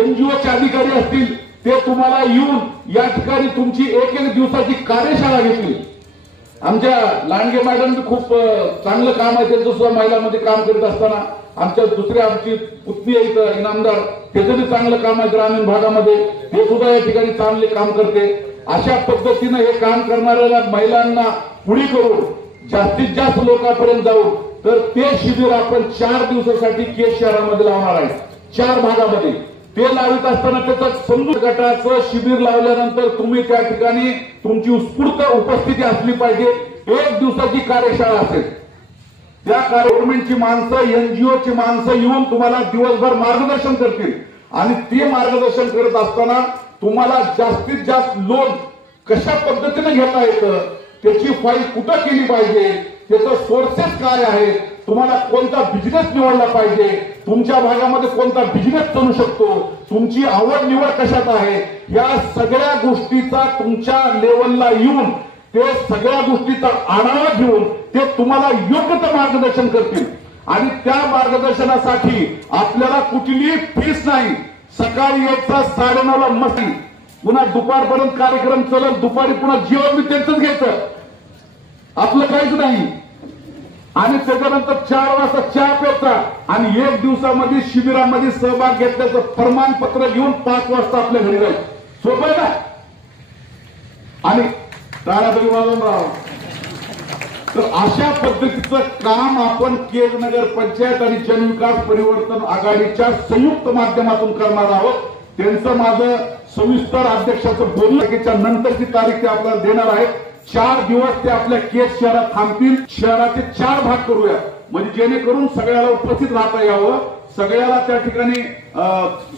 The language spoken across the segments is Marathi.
एनजीओचे अधिकारी असतील ते तुम्हाला येऊन या ठिकाणी तुमची एक दिवसाची कार्यशाळा घेतील। आमच्या लांडगे मॅडम खूप चांगलं काम आहे त्यांचं सुद्धा महिलांमध्ये काम करत असताना आमच्या आमची पुतणी आहे इनामदार त्याचं बी चांगलं काम आहे ग्रामीण भागामध्ये ते सुद्धा या ठिकाणी चांगले काम करते। अशा पद्धतीने हे काम करणाऱ्या महिलांना पुढे करून जास्तीत जास्त लोकांपर्यंत जाऊ तर ते शिबिर आपण 4 दिवसासाठी केज शहरामध्ये लावणार आहे। 4 भागामध्ये ते लावित असताना त्याचं समजूत गटाचं शिबिर लावल्यानंतर तुम्ही त्या ठिकाणी तुमची उत्स्फूर्त उपस्थिती असली पाहिजे। 1 दिवसाची कार्यशाळा असेल त्या गव्हर्नमेंटची माणसं एनजीओची माणसं येऊन तुम्हाला दिवसभर मार्गदर्शन करतील आणि ते मार्गदर्शन करत असताना तुम्हाला जास्तीत जास्त लोन कशा पद्धतीने घेता येतं त्याची फाईल कुठं केली पाहिजे त्याचं सोर्सेस काय आहे तुम्हाला कोणता बिझनेस निवडला पाहिजे तुमच्या भागामध्ये कोणता बिझनेस चालू शकतो तुमची आवड निवड कशात आहे या सगळ्या गोष्टीचा तुमच्या लेवलला येऊन ते सगळ्या गोष्टीचा आढावा घेऊन ते तुम्हाला योग्य ते मार्गदर्शन करतील आणि त्या मार्गदर्शनासाठी आपल्याला कुठलीही फीस नाही। सकाळी यायचा 9:30ला मस्ती पुन्हा दुपारपर्यंत कार्यक्रम चालत दुपारी पुन्हा जेवण बी त्यांचंच घ्यायचं आपलं काहीच नाही आणि त्याच्यानंतर 4 वाजता चहा प्यायचा आणि 1 दिवसामध्ये शिबिरामध्ये सहभाग घेतल्याचं प्रमाणपत्र घेऊन 5 वाजता आपल्या घरी जायचं सोपं आहे ना आणि तारातरी वाजून राहा। तर अशा पद्धतीचं काम आपण केज नगर पंचायत आणि जनविकास परिवर्तन आघाडीच्या संयुक्त माध्यमातून करणार आहोत। त्यांचं माझं सविस्तर अध्यक्षाचं बोलण्याच्या नंतरची तारीख ते आपल्याला देणार आहे। 4 दिवस ते आपल्या केज शहरात थांबतील। शहराचे 4 भाग करूया म्हणजे जेणेकरून सगळ्याला उपस्थित राहता यावं सगळ्याला त्या ठिकाणी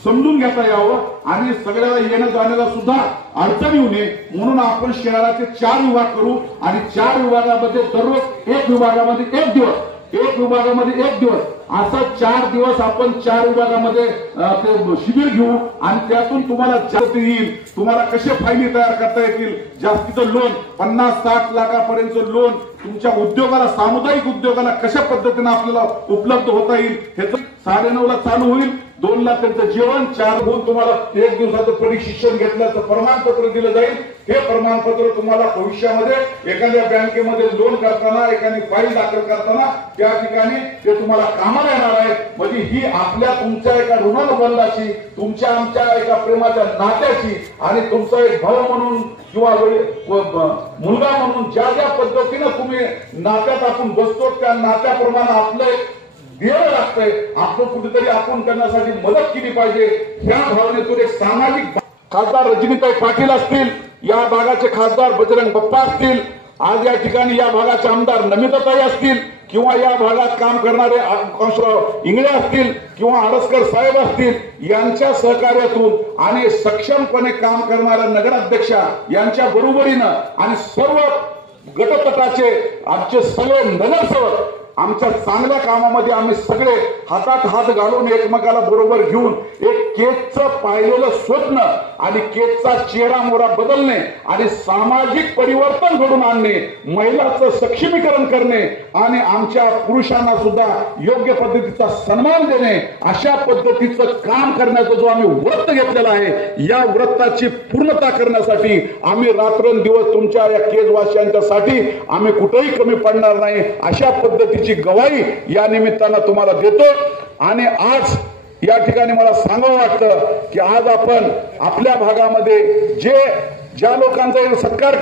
समजून घेता यावं आणि सगळ्याला येणं जाण्याला सुद्धा अडचण येऊ नये म्हणून आपण शहराचे 4 विभाग करू आणि 4 विभागामध्ये दररोज 1 विभागामध्ये 1 दिवस 1 विभागामध्ये 1 दिवस असं 4 दिवस आपण 4 विभागामध्ये ते शिबिर घेऊ आणि त्यातून तुम्हाला जास्त येईल तुम्हाला कसे फायदे तयार करता येतील जास्तीचं लोन 50-60 लाखापर्यंत लोन तुमच्या उद्योगाला सामुदायिक उद्योगाला कशा पद्धतीने आपल्याला उपलब्ध होता येईल ह्याचं 9:30ला चालू होईल 2ला त्यांचं जेवण 4 होऊन तुम्हाला 1 दिवसाचं प्रशिक्षण घेतल्याचं प्रमाणपत्र दिलं जाईल। हे प्रमाणपत्र तुम्हाला भविष्यामध्ये एखाद्या बँकेमध्ये लोन करताना एखादी फाईल दाखल करताना त्या ठिकाणी ते तुम्हाला कामाला येणार आहे म्हणजे ही आपल्या तुमच्या एका ऋणानुबंधाची तुमच्या आमच्या एका प्रेमाच्या नात्याची आणि तुमचा एक भाऊ म्हणून किंवा मुलगा म्हणून ज्या ज्या पद्धतीने तुम्ही नात्यात आपण बसतो त्या नात्याप्रमाणे आपलं देणं लागतंय आपण कुठेतरी आपण करण्यासाठी मदत केली पाहिजे ह्या भावनेतून एक सामाजिक खासदार रजनीताई पाटील असतील या भागाचे खासदार बजरंग बाप्पा असतील आज या ठिकाणी या भागाचे आमदार नमिताताई असतील किंवा या भागात काम करणारे इंगळे असतील किंवा आडसकर साहेब असतील यांच्या सहकार्यातून आणि सक्षमपणे काम करणाऱ्या नगराध्यक्षा यांच्या बरोबरीनं आणि सर्व गटतटाचे आमचे सगळे नगरसेवक आमच्या चांगल्या कामामध्ये आम्ही सगळे हातात हात घालून एकमेकाला बरोबर घेऊन एक केजचं पाहिलेलं स्वप्न आणि केजचा चेहरा मोहरा बदलणे आणि सामाजिक परिवर्तन घडून आणणे महिलांचं सक्षमीकरण करणे आणि आमच्या पुरुषांना सुद्धा योग्य पद्धतीचा सन्मान देणे अशा पद्धतीचं काम करण्याचा जो आम्ही व्रत घेतलेला आहे या व्रताची पूर्णता करण्यासाठी आम्ही रात्रंदिवस तुमच्या या केजवासियांच्यासाठी आम्ही कुठेही कमी पडणार नाही अशा पद्धतीची गवाही या निमित्तानं तुम्हाला देतो। आणि आज या ठिकाणी मला सांगावं वाटतं की आज आपण आपल्या भागामध्ये ज्या लोकांचा सत्कार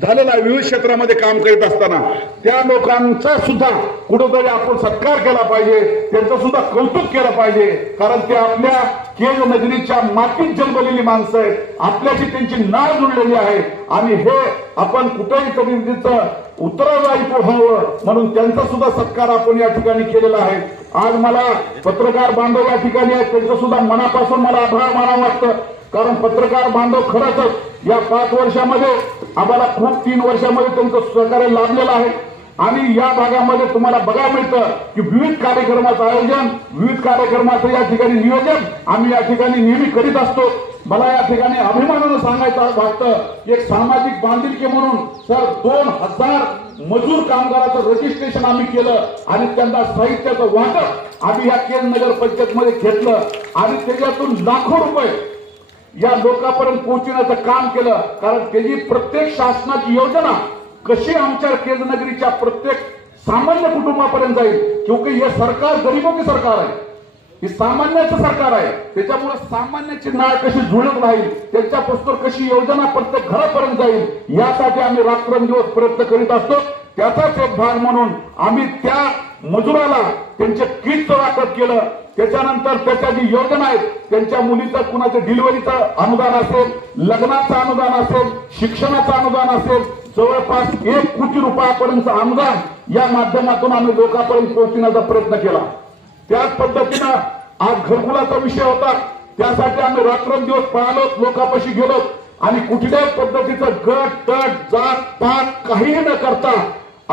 झालेला आहे विविध क्षेत्रामध्ये काम करीत असताना त्या लोकांचा सुद्धा कुठेतरी आपण सत्कार केला पाहिजे त्यांचं सुद्धा कौतुक केलं पाहिजे कारण ते आपल्या केज नगरीच्या मातीत जन्मलेली माणसं आहेत आपल्याशी त्यांची नाळ जुळलेली आहे आणि हे आपण कुठेही कधी तिचं उत्तरदायित्व व्हावं म्हणून त्यांचा सुद्धा सत्कार आपण या ठिकाणी केलेला आहे। आज मला पत्रकार बांधव या ठिकाणी आहेत त्यांचं सुद्धा मनापासून मला आभार मानावं वाटतं कारण पत्रकार बांधव खरंच या 5 वर्षामध्ये आम्हाला खूप 3 वर्षामध्ये त्यांचं सहकार्य लाभलेलं आहे आणि या भागामध्ये तुम्हाला बघायला मिळतं की विविध कार्यक्रमाचं आयोजन विविध कार्यक्रमाचं या ठिकाणी नियोजन आम्ही या ठिकाणी नेहमी करीत असतो। मला या ठिकाणी अभिमानानं सांगायचं वाटतं एक सामाजिक बांधिलकी म्हणून सर 2000 मजूर कामगाराचं रजिस्ट्रेशन आम्ही केलं आणि त्यांना साहित्याचं वाटप आम्ही या केज नगर पंचायतमध्ये घेतलं आणि त्याच्यातून लाखो रुपये या लोकांपर्यंत पोहोचण्याचं काम केलं. कारण त्याची प्रत्येक शासनाची योजना कशी आमच्या केजनगरीच्या प्रत्येक सामान्य कुटुंबापर्यंत जाईल. क्योंकि हे सरकार गरीबों की सरकार आहे, हे सामान्याचं सरकार आहे. त्याच्यामुळे सामान्याची नाळ कशी जुळत राहील, त्यांच्यापासून कशी योजना प्रत्येक घरापर्यंत जाईल यासाठी आम्ही रात्रंदिवस प्रयत्न करीत असतो. त्याचाच एक भाग म्हणून आम्ही त्या मजुराला त्यांचे किटचं वाटप केलं. त्याच्यानंतर त्याच्या जी योजना आहेत, त्यांच्या मुलीचं कुणाचं डिलिव्हरीचं अनुदान असेल, लग्नाचं अनुदान असेल, शिक्षणाचं अनुदान असेल, जवळपास 1 कोटी रुपयापर्यंत अनुदान या माध्यमातून आम्ही लोकांपर्यंत पोहोचण्याचा प्रयत्न केला. त्याच पद्धतीनं आज घरकुलाचा विषय होता, त्यासाठी आम्ही रात्रंदिवस पळालो, लोकांपाशी गेलो आणि कुठल्याही पद्धतीचं गट तट जात पात काहीही न करता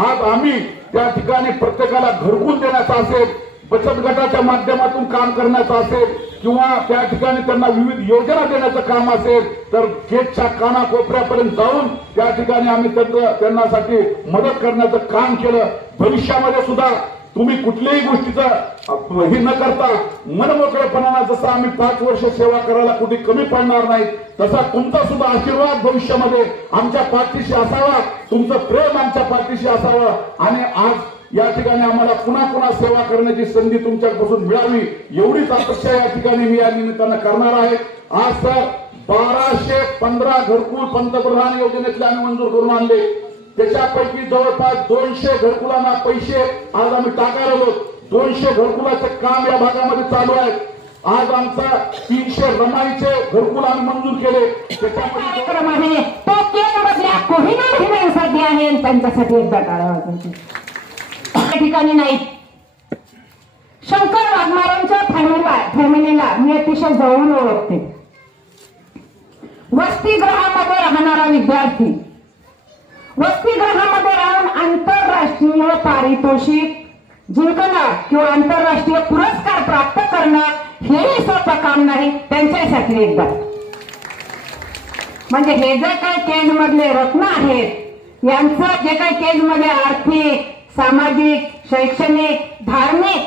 आज आम्ही त्या ठिकाणी प्रत्येकाला घरकुल देण्याचा असेल, बचत गटाच्या माध्यमातून काम करण्याचं असेल किंवा त्या ठिकाणी त्यांना विविध योजना देण्याचं काम असेल तर केजच्या कानाकोपऱ्यापर्यंत जाऊन त्या ठिकाणी आम्ही त्यांनासाठी मदत करण्याचं काम केलं. भविष्यामध्ये सुद्धा तुम्ही कुठल्याही गोष्टीचं हे न करता मनमोकळेपणानं जसं आम्ही 5 वर्ष सेवा करायला कुठे कमी पडणार नाही तसा तुमचा सुद्धा आशीर्वाद भविष्यामध्ये आमच्या पाठीशी असावा, तुमचं प्रेम आमच्या पाठीशी असावं आणि आज या ठिकाणी आम्हाला पुन्हा पुन्हा सेवा करण्याची संधी तुमच्यापासून मिळावी एवढीच अपेक्षा या ठिकाणी मी या निमित्तानं करणार आहे. आज सर 1215 घरकुल पंतप्रधान योजनेतले आम्ही मंजूर करून आणले. त्याच्यापैकी जवळपास 200 घरकुलांना पैसे आज आम्ही टाकायला आलो. 200 घरकुलाचं काम या भागामध्ये चालू आहे. आज आमचा 300 रमाईचे घरकुल आम्ही मंजूर केले. कार्यक्रम आहे तो केंद्रातल्या कोहिनूर हिरेंसाठी आहे आणि त्यांच्यासाठी एकदा टाळ्या वाजवायची त्या ठिकाणी नाही. शंकर वाघमारांच्या फॅमिलीला मी अतिशय जवळून ओळखते. वसतिगृहामध्ये राहणारा विद्यार्थी वसतिगृहामध्ये राहून आंतरराष्ट्रीय पारितोषिक जिंकणं किंवा आंतरराष्ट्रीय पुरस्कार प्राप्त करणं हेही सोपं काम नाही. त्यांच्यासाठी एकदा म्हणजे हे जे काही केज मधले रत्न आहेत यांचं जे काही केज मध्ये आर्थिक सामाजिक शैक्षणिक धार्मिक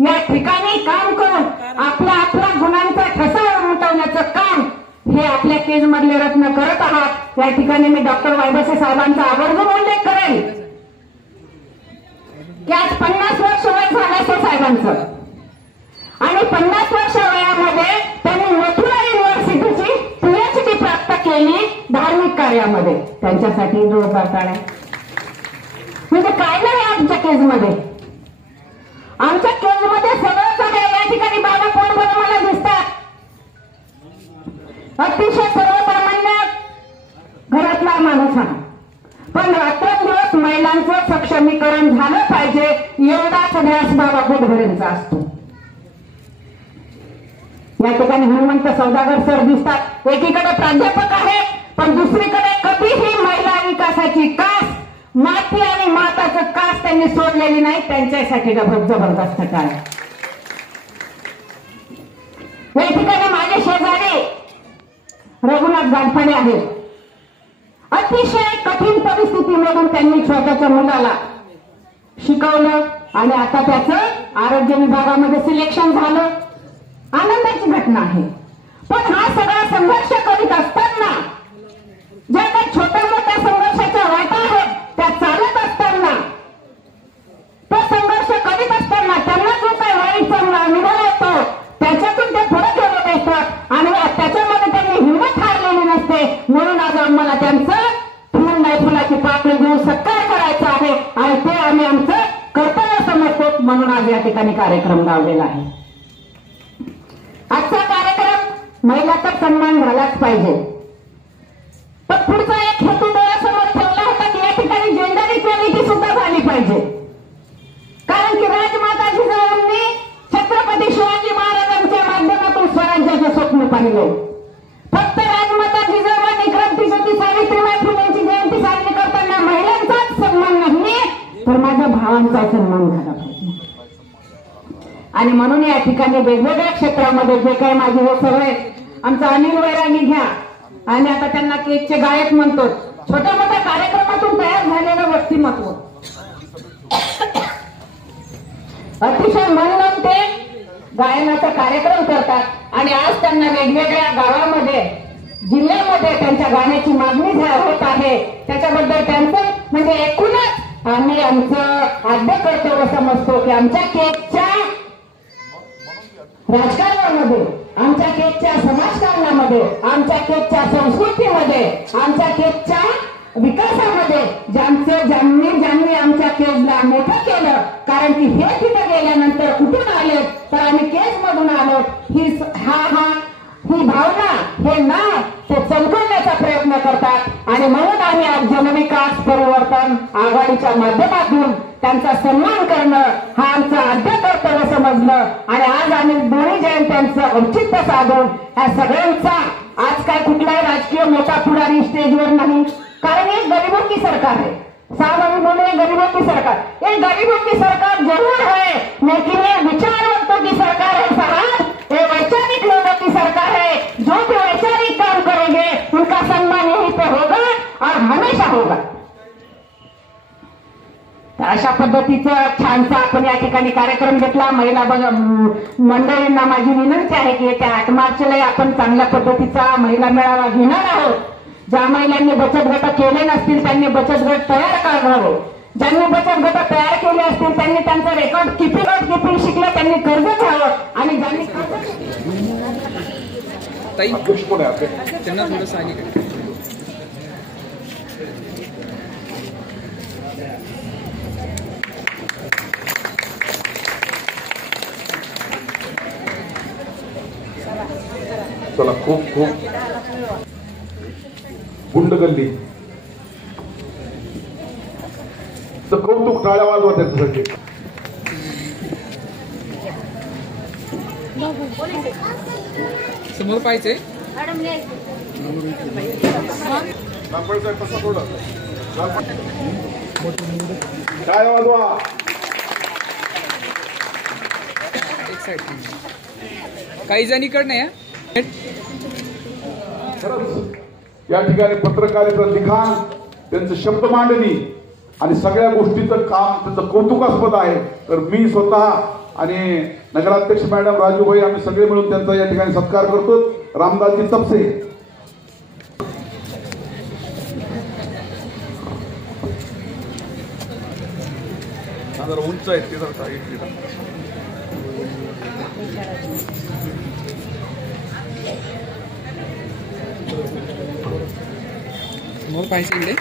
या ठिकाणी काम करून आपल्या गुणांचा ठसा उमटवण्याचं काम हे आपल्या केज मधले रत्न करत आहात. या ठिकाणी मी डॉक्टर वायबसे साहेबांचा आवर्जून उल्लेख करेन की आज 50 वर्ष वय झालं साहेबांचं आणि 50 वर्ष वयामध्ये त्यांनी मथुरा युनिव्हर्सिटीची PhD प्राप्त केली धार्मिक कार्यामध्ये. त्यांच्यासाठी जोरदार टाळ्या. म्हणजे काय नाही आमच्या केजमध्ये, आमच्या केजमध्ये सगळंच आहे. या ठिकाणी बाबा कोण बरं मला दिसतात, अतिशय सर्वसामान्य घरातला माणूस आहे पण रात्रंदिवस महिलांचं सक्षमीकरण झालं पाहिजे एवढाच ध्यास बाबा गोडभरेंचा असतो. या ठिकाणी हनुमंत सौदागर सर दिसतात. एकीकडे प्राध्यापक आहेत पण दुसरीकडे कधीही महिला विकासाची कास माती आणि माताचं कास त्यांनी सोडलेली नाही. त्यांच्यासाठी जबरदस्त काय. या ठिकाणी माझे शेजारी रघुनाथ गाडफाडे आहेत. अतिशय कठीण परिस्थितीमधून त्यांनी छोट्याच्या मुलाला शिकवलं आणि आता त्याचं आरोग्य विभागामध्ये सिलेक्शन झालं. आनंदाची घटना आहे. पण हा सगळा संघर्ष करीत असताना ज्या काही छोट्या मोठ्या संघर्षाच्या वाटा आहेत त्या चालत असताना तो संघर्ष करीत असताना त्यांना जो काही वाईटचा अनुभव येतो त्याच्यातून ते पुढे खेळत असतात आणि त्याच्यामध्ये त्यांनी हिंमत हारलेली नसते. म्हणून आज आम्हाला त्यांचं फुल नाही फुलाची पाकळी घेऊन सत्कार करायचा आहे आणि ते आम्ही आमचं कर्तव्य समजतो. म्हणून आज या ठिकाणी कार्यक्रम लावलेला आहे. आजचा कार्यक्रम महिलाचा सन्मान झालाच पाहिजे पण पुढचा एक हेतू डोळ्यासमोर ठेवला होता की या ठिकाणी जेंडर इक्वॅलिटी सुद्धा झाली पाहिजे. कारण की राजमाता जिजाऊंनी छत्रपती शिवाजी महाराजांच्या माध्यमातून स्वराज्याचं स्वप्न पाहिलं. फक्त राजमाता जिजाऊंनी क्रांतीज्योती सावित्रीबाई फुलेंची जयंती साजरी करताना महिलांचाच सन्मान नाही तर माझ्या भावांचा सन्मान झाला पाहिजे. आणि म्हणून या ठिकाणी वेगवेगळ्या क्षेत्रामध्ये जे काही माझे हे सगळे आमचा अनिल वैरागी घ्या आणि आता त्यांना केकचे गायक म्हणतो. छोट्या मोठ्या कार्यक्रमातून तयार झालेल्या व्यक्तिमत्व. अतिशय मन लावून ते गायनाचा कार्यक्रम करतात आणि आज त्यांना वेगवेगळ्या गावामध्ये जिल्ह्यामध्ये त्यांच्या गाण्याची मागणी होत आहे. त्याच्याबद्दल त्यांचं म्हणजे एकूणच आम्ही आमचं आद्य कर्तव्य समजतो की आमच्या केकच्या राजकारणामध्ये, आमच्या केकच्या समाजकारणामध्ये, आमच्या केकच्या संस्कृतीमध्ये, आमच्या केकच्या विकासामध्ये ज्यांनी आमच्या केजला मोठं केलं. कारण की हे तिथे गेल्यानंतर कुठून आले तर आम्ही केज मधून आलो. ही भावना, हे नाव ते चमकवण्याचा प्रयत्न करतात आणि म्हणून आम्ही आज जनविकास परिवर्तन आघाडीच्या माध्यमातून त्यांचा सन्मान करणं हा आमचा आद्य कर्तव्य समजलं. आणि आज आम्ही दोन्ही जयंत्यांचं औचित्य साधून ह्या सगळ्यांचा, आज काय कुठलाही राजकीय मोठा पुढारी स्टेजवर नाही, कारण एक गरीबों की सरकार है. साहब अभी बोले गरीबों की सरकार, ये गरीबों की सरकार जरूर है, लेकिन ये विचारवंतों की सरकार है साहब. ये वैचारिक लोगों की सरकार है. जो भी वैचारिक काम करेंगे उनका सम्मान यहीं पे होगा और हमेशा होगा. अशा पद्धतीचं छानसा आपण या ठिकाणी कार्यक्रम घेतला. महिला मंडळींना माझी विनंती आहे की येत्या 8 मार्चला आपण चांगल्या पद्धतीचा महिला मेळावा घेणार आहोत. ज्या महिलांनी बचत गट केले नसतील त्यांनी बचत गट तयार करावे. ज्यांनी बचत गट तयार केले असतील त्यांनी त्यांचं रेकॉर्ड किपिंग शिकलं, त्यांनी कर्ज घ्यावं. आणि ज्यांनी त्यांना थोडं चला खूप खूप गुंडगल्ली कौतुक, टाळ्या वाजवा त्याच्यासाठी. समोर पाहिजे टाळ्या वाजवा. एक साइड काही जणीकडनं या. खरंच या ठिकाणी पत्रकारिता लिखाण, त्यांचं शब्द मांडणी आणि सगळ्या गोष्टीचं काम त्यांचं कौतुकास्पद आहे. तर मी स्वतः आणि नगराध्यक्ष मॅडम राजूभाई आम्ही सगळे मिळून त्यांचा या ठिकाणी सत्कार करतो. रामदासजी तपसे जरा उंच आहेत ते जरा समोर पाहिजे.